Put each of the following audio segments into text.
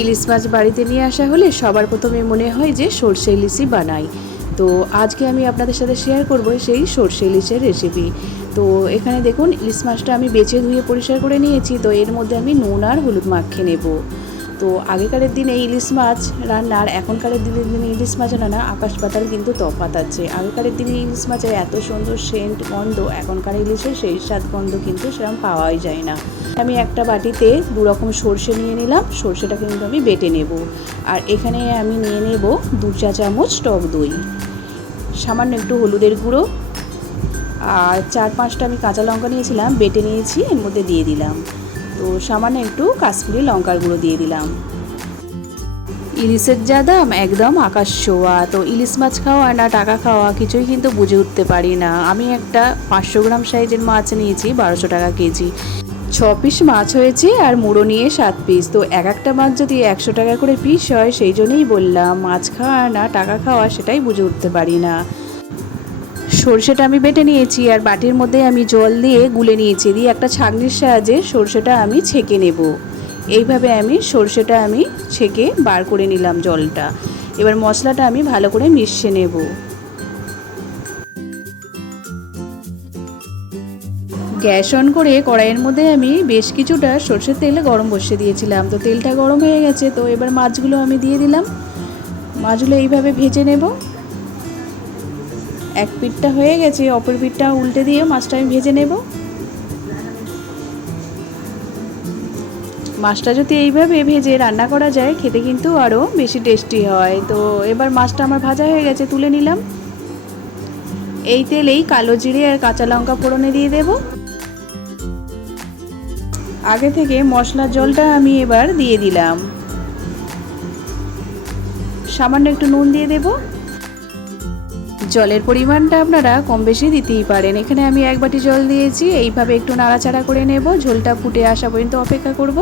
ইলিশ মাছ বাড়িতে নিয়ে আসা হলে সবার প্রথমে মনে হয় যে সরষে ইলিশই বানাই। তো আজকে আমি আপনাদের সাথে শেয়ার করব সেই সরষে ইলিশের রেসিপি। তো এখানে দেখুন ইলিশ মাছটা আমি বেছে ধুয়ে পরিষ্কার করে নিয়েছি। তো এর মধ্যে আমি নুন আর হলুদ মাখিয়ে নেব। তো আগেকারের দিনে ইলিশ মাছ রান্নার এখনকারের দিনে ইলিশ মাছ রান্না আকাশ পাতাল কিন্তু তফাৎ আছে। আগেকারের দিনে ইলিশ মাছের এত সুন্দর সেন্ট গন্ধ, এখনকার ইলিশের সেই স্বাদ গন্ধ কিন্তু সেরকম পাওয়াই যায় না। আমি একটা বাটিতে দু রকম সর্ষে নিয়ে নিলাম। সর্ষেটা কিন্তু আমি বেটে নেব। আর এখানে আমি নিয়ে নেব 2 চা চামচ টক দই, সামান্য একটু হলুদের গুঁড়ো, আর 4-5টা আমি কাঁচা লঙ্কা নিয়েছিলাম বেটে নিয়েছি, এর মধ্যে দিয়ে দিলাম। তো সামান্য একটু কাশ্মীরি লঙ্কার গুঁড়ো দিয়ে দিলাম। ইলিশের যা দাম একদম আকাশ ছোঁয়া। তো ইলিশ মাছ খাওয়া না টাকা খাওয়া কিছুই কিন্তু বুঝে উঠতে পারি না। আমি একটা 500 গ্রাম সাইজের মাছ নিয়েছি 1200 টাকা কেজি। 6 পিস মাছ হয়েছে আর মুড়ো নিয়ে 7 পিস। তো একটা মাছ যদি 100 টাকা করে পিস হয়, সেই জন্যই বললাম মাছ খাওয়া না টাকা খাওয়া সেটাই বুঝে উঠতে পারি না। সর্ষেটা আমি বেটে নিয়েছি আর বাটির মধ্যে আমি জল দিয়ে গুলে নিয়েছি, দিয়ে একটা ছাঁকনির সাহায্যে সর্ষেটা আমি ছেঁকে নেব। এইভাবে আমি সর্ষেটা আমি ছেঁকে বার করে নিলাম জলটা। এবার মশলাটা আমি ভালো করে মিশিয়ে নেব। গ্যাস অন করে কড়াইয়ের মধ্যে আমি বেশ কিছুটা সর্ষের তেল গরম বসিয়ে দিয়েছিলাম। তো তেলটা গরম হয়ে গেছে। তো এবার মাছগুলো আমি দিয়ে দিলাম। মাছগুলো এইভাবে ভেজে নেব। এক পিঠটা হয়ে গেছে, অপর পিঠটা উল্টে দিয়ে মাছটা আমি ভেজে নেব। মাছটা যদি এইভাবে ভেজে রান্না করা যায় খেতে কিন্তু আরও বেশি টেস্টি হয়। তো এবার মাছটা আমার ভাজা হয়ে গেছে, তুলে নিলাম। এই তেলেই কালো জিরে আর কাঁচা লঙ্কা ফোড়নে দিয়ে দেব। আগে থেকে মশলার জলটা আমি এবার দিয়ে দিলাম। সামান্য একটু নুন দিয়ে দেব। জলের পরিমাণটা আপনারা কম বেশি দিতেই পারেন। এখানে আমি 1 বাটি জল দিয়েছি। এইভাবে একটু নাড়াচাড়া করে নেব। ঝোলটা ফুটে আসা পর্যন্ত অপেক্ষা করব।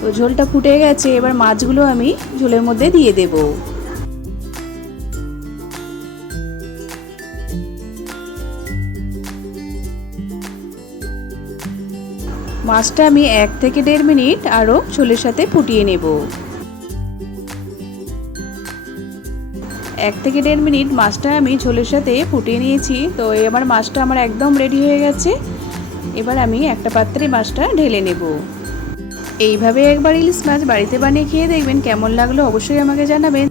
তো ঝোলটা ফুটে গেছে, এবার মাছগুলো আমি ঝোলের মধ্যে দিয়ে দেব। মাছটা আমি 1 থেকে 1.5 মিনিট আরও ঝোলের সাথে ফুটিয়ে নেব। 1 থেকে 1.5 মিনিট মাছটা আমি ঝোলের সাথে ফুটিয়ে নিয়েছি। তো আমার মাছটা আমার একদম রেডি হয়ে গেছে। এবার আমি একটা পাত্রে মাছটা ঢেলে নেব। এইভাবে একবার ইলিশ মাছ বাড়িতে বানিয়ে খেয়ে দেখবেন কেমন লাগলো অবশ্যই আমাকে জানাবেন।